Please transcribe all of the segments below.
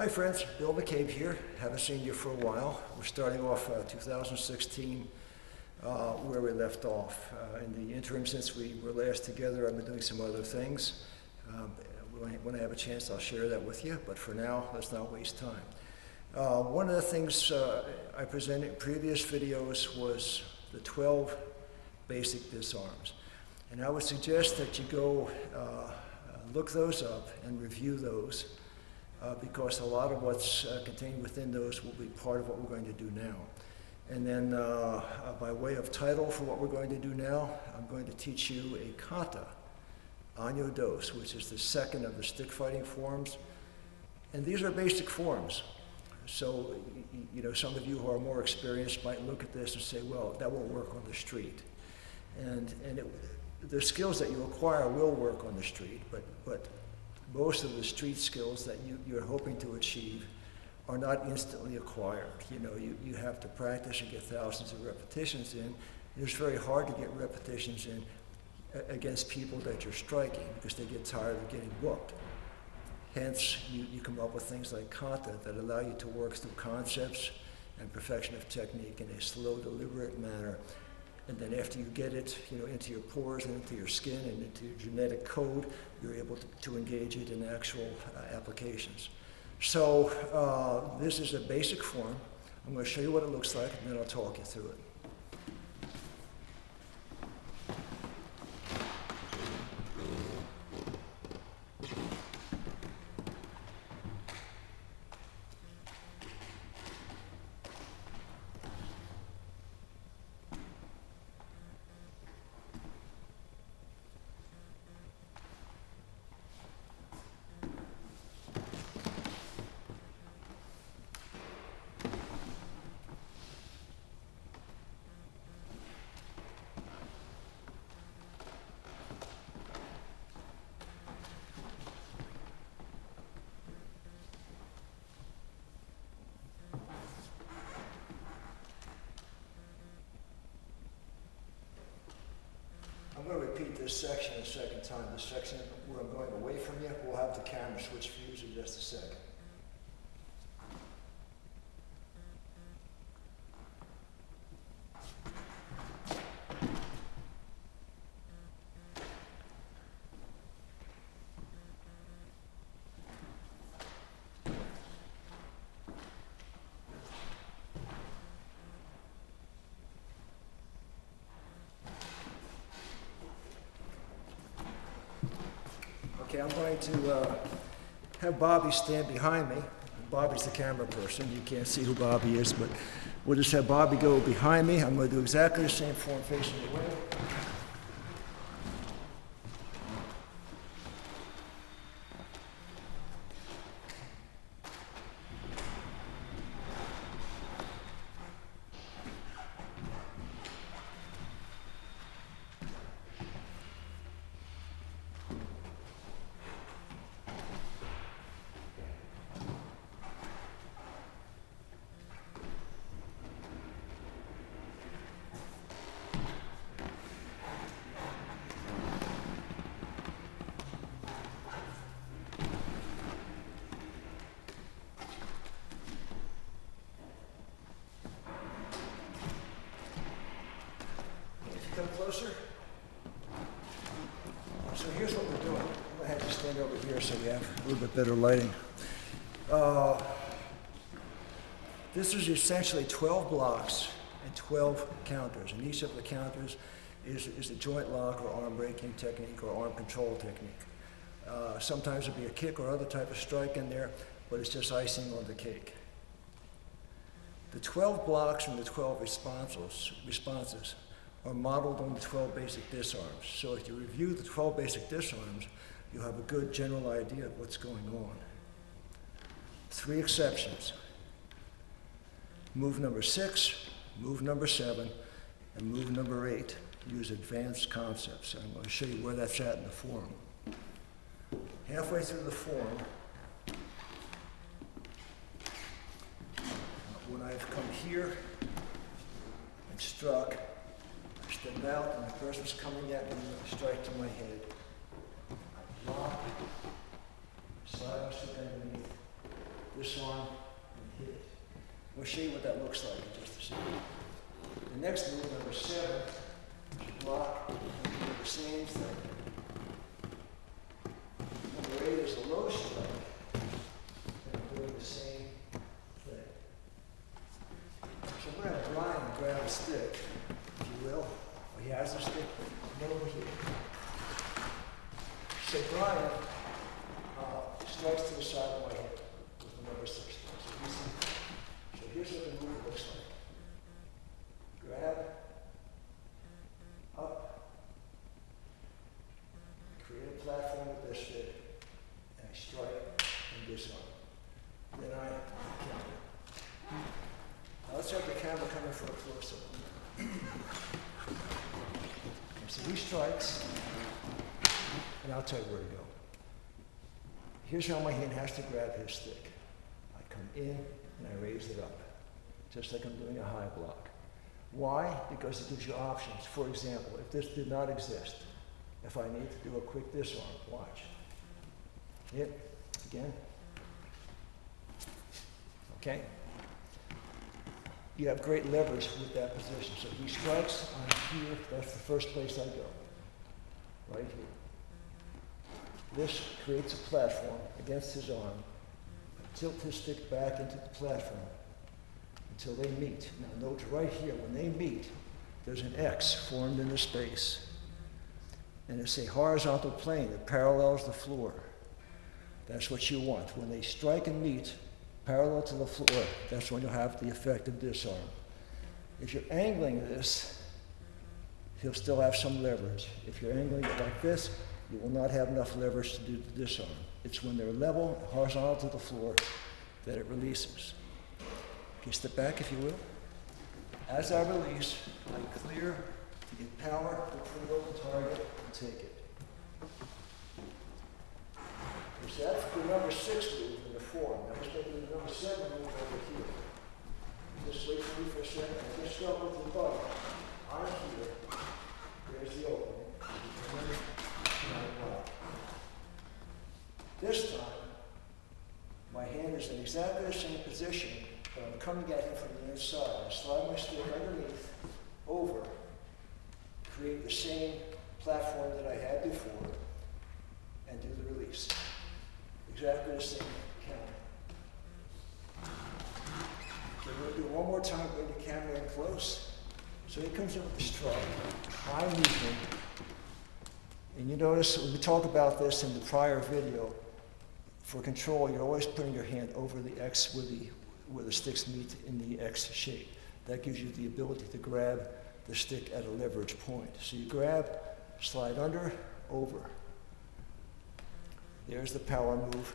Hi friends, Bill McCabe here. Haven't seen you for a while. We're starting off 2016 where we left off. In the interim since we were last together, I've been doing some other things. When I have a chance, I'll share that with you, but for now, let's not waste time. One of the things I presented in previous videos was the 12 basic disarms. And I would suggest that you go look those up and review those. Because a lot of what's contained within those will be part of what we're going to do now. And then by way of title for what we're going to do now, I'm going to teach you a kata, año dos, which is the second of the stick fighting forms. And these are basic forms. So, you know, some of you who are more experienced might look at this and say, well, that won't work on the street. And the skills that you acquire will work on the street, but most of the street skills that you're hoping to achieve are not instantly acquired. You know, you have to practice and get thousands of repetitions in. It's very hard to get repetitions in against people that you're striking because they get tired of getting whooped. Hence, you come up with things like kata that allow you to work through concepts and perfection of technique in a slow, deliberate manner. And then after you get it, you know, into your pores and into your skin and into your genetic code, you're able to engage it in actual applications. So this is a basic form. I'm going to show you what it looks like, and then I'll talk you through it. I'm going to repeat this section a second time. This section where I'm going away from you, we'll have the camera switch views in just a second. Okay, I'm going to have Bobbi stand behind me. Bobbi's the camera person. You can't see who Bobbi is, but we'll just have Bobbi go behind me. I'm going to do exactly the same form facing away. Closer. So here's what we're doing. I'm going to have you stand over here so we have a little bit better lighting. This is essentially 12 blocks and 12 counters, and each of the counters is a joint lock or arm breaking technique or arm control technique. Sometimes there'll be a kick or other type of strike in there, but it's just icing on the cake. The 12 blocks and the 12 responses are modeled on the 12 basic disarms. So if you review the 12 basic disarms, you'll have a good general idea of what's going on. 3 exceptions. Move number 6, move number 7, and move number 8 use advanced concepts. I'm going to show you where that's at in the form. Halfway through the form, when I've come here and struck, step out, and the person's coming at me with a strike to my head. I block, slide my stick underneath, disarm, and hit it. We'll show you what that looks like in just a second. The next move, number 7, is block, and do the same thing. Number 8 is a low strike, and I'm doing the same thing. So I'm going to have Bryan grab a stick, if you will. He has a stick, come over here. So Bryan strikes to the side of my head with the number 6. So here's what the move looks like. Grab, up, create a platform with this stick, and I strike and disarm. Then I counter. Now let's have the camera come in for a close-up. So he strikes, and I'll tell you where to go. Here's how my hand has to grab his stick. I come in and I raise it up, just like I'm doing a high block. Why? Because it gives you options. For example, if this did not exist, if I need to do a quick disarm, watch. Hit, again. Okay? You have great leverage with that position. So he strikes, I'm here, that's the first place I go. Right here. This creates a platform against his arm. I tilt his stick back into the platform until they meet. Now note right here, when they meet, there's an X formed in the space. And it's a horizontal plane that parallels the floor. That's what you want. When they strike and meet, parallel to the floor, that's when you'll have the effect of disarm. If you're angling this, he'll still have some leverage. If you're angling it like this, you will not have enough leverage to do the disarm. It's when they're level, horizontal to the floor, that it releases. Okay, step back if you will. As I release, I clear to get power, look for the open target, and take it. So that's the number 6 move in the form. Now let's make the number 7 move over here. Just wait for me for a second. I just start with the button. I'm here. There's the opening. This time, my hand is in exactly the same position, but I'm coming at him from the inside. I slide my stick underneath, over, create the same platform that I had before, and do the release. Exactly the same counter. Okay, we're going to do it one more time, bring the camera in close. So he comes in with the strike. I meet him. And you notice, we talked about this in the prior video, for control, you're always putting your hand over the X where the sticks meet in the X shape. That gives you the ability to grab the stick at a leverage point. So you grab, slide under, over. There's the power move,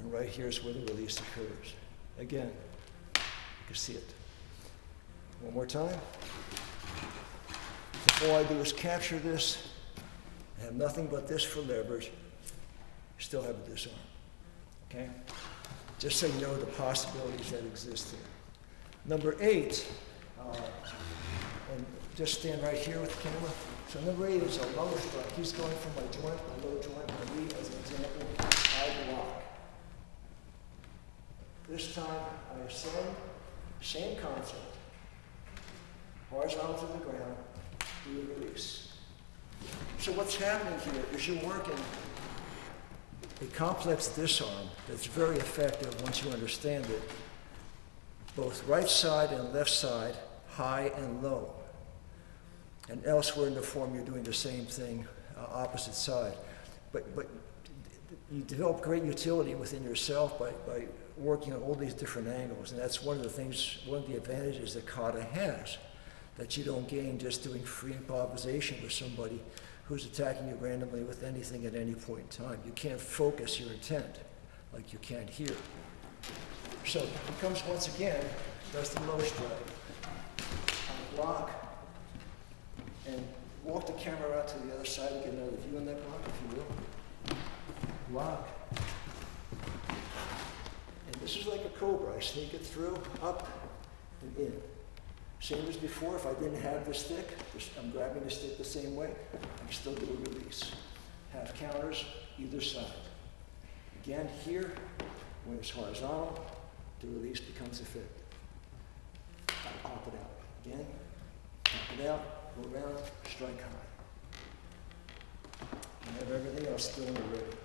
and right here is where the release occurs. Again, you can see it. One more time. So all I do is capture this, have nothing but this for leverage, still have a disarm. Okay? Just so you know the possibilities that exist here. Number 8, and just stand right here with the camera. So number 8 is a low strike. He's going from my joint, my low joint, my knee, as an example, I block. This time I ascend, same concept. Horizontal to the ground, do the release. So what's happening here is you're working a complex disarm that's very effective once you understand it, both right side and left side, high and low. And elsewhere in the form, you're doing the same thing, opposite side. But you develop great utility within yourself by working on all these different angles. And that's one of the things, one of the advantages that kata has, that you don't gain just doing free improvisation with somebody who's attacking you randomly with anything at any point in time. You can't focus your intent like you can here. So he comes once again, does the low strike. I block, and walk the camera out to the other side to get another view on that block, if you will. Block. And this is like a cobra. I sneak it through, up, and in. Same as before, if I didn't have the stick, I'm grabbing the stick the same way. I can still do a release. Have counters either side. Again, here, when it's horizontal, the release becomes effective. Pop it out. Again, pop it out, go around, strike high. And have everything else still in the rhythm.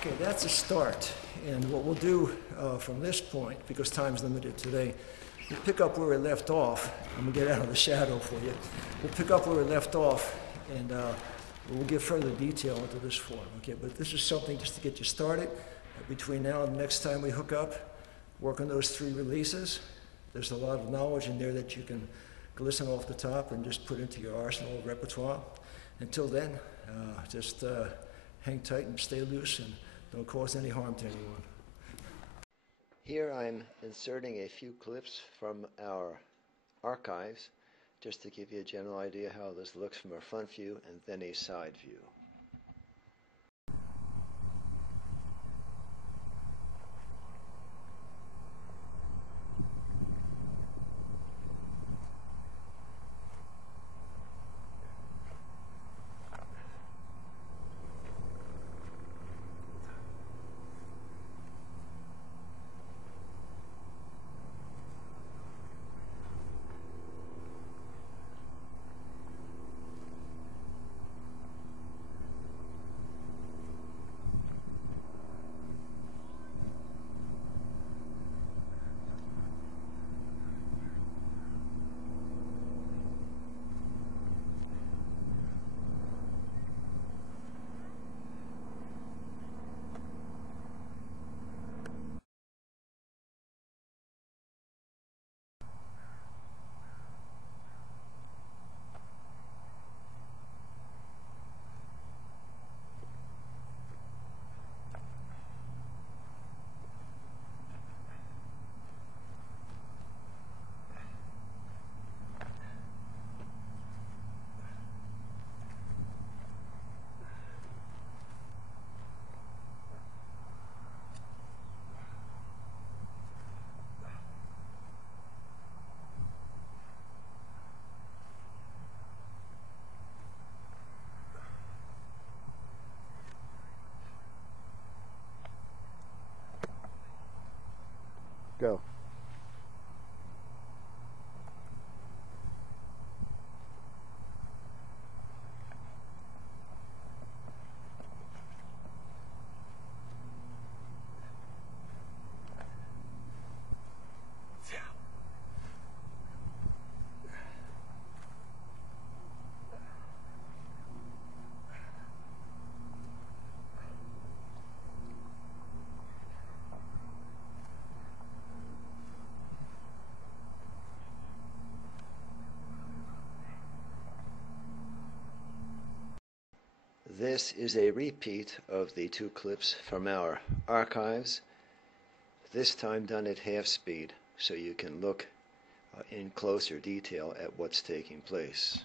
Okay, that's a start. And what we'll do from this point, because time's limited today, we'll pick up where we left off. I'm gonna get out of the shadow for you. We'll pick up where we left off, and we'll give further detail into this form, okay? But this is something just to get you started. Between now and the next time we hook up, work on those 3 releases. There's a lot of knowledge in there that you can glisten off the top and just put into your arsenal repertoire. Until then, just hang tight and stay loose and don't cause any harm to anyone. Here I'm inserting a few clips from our archives just to give you a general idea how this looks from a front view and then a side view. Go. This is a repeat of the 2 clips from our archives, this time done at half speed, so you can look in closer detail at what's taking place.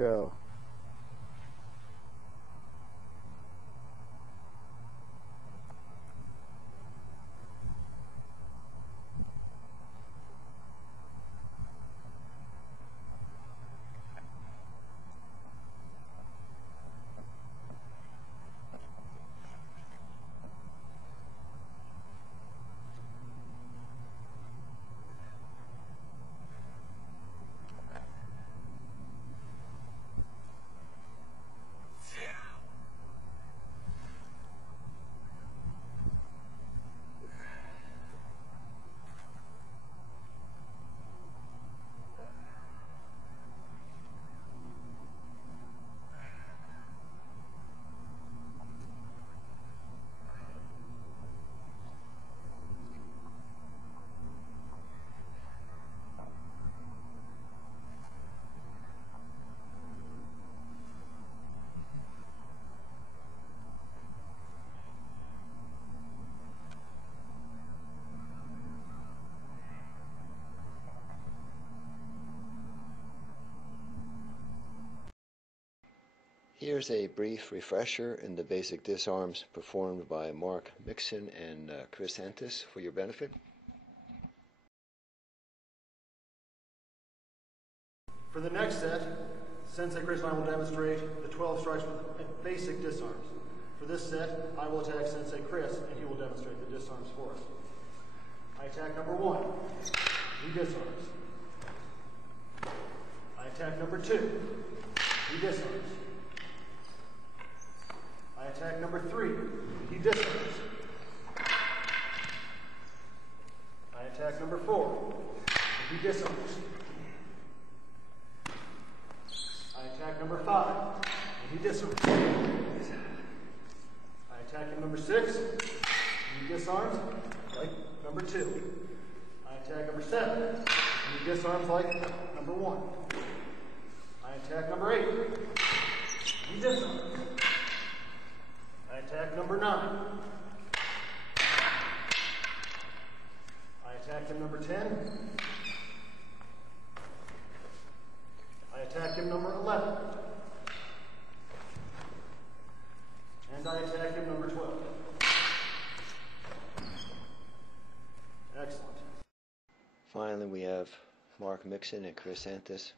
Go. Here's a brief refresher in the basic disarms performed by Mark Mixon and Chris Antis for your benefit. For the next set, Sensei Chris and I will demonstrate the 12 strikes with basic disarms. For this set, I will attack Sensei Chris and he will demonstrate the disarms for us. I attack number 1, he disarms. I attack number 2, he disarms. I attack number 3, he disarms. I attack number 4, he disarms. I attack number 5, and he disarms. I attack him number 6, and he disarms, like number 2. I attack number 7, and he disarms like number 1. I attack number 8, he disarms. I attack number 9. I attack him number 10. I attack him number 11. And I attack him number 12. Excellent. Finally, we have Mark Mixon and Chris Antis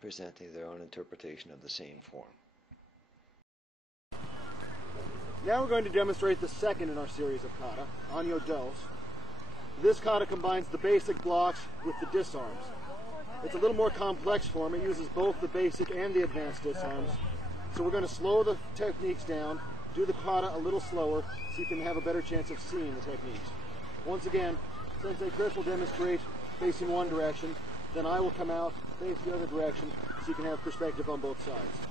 presenting their own interpretation of the same form. Now we're going to demonstrate the second in our series of kata, Anyo Dos. This kata combines the basic blocks with the disarms. It's a little more complex form. It uses both the basic and the advanced disarms. So we're going to slow the techniques down, do the kata a little slower so you can have a better chance of seeing the techniques. Once again, Sensei Chris will demonstrate facing one direction, then I will come out, face the other direction so you can have perspective on both sides.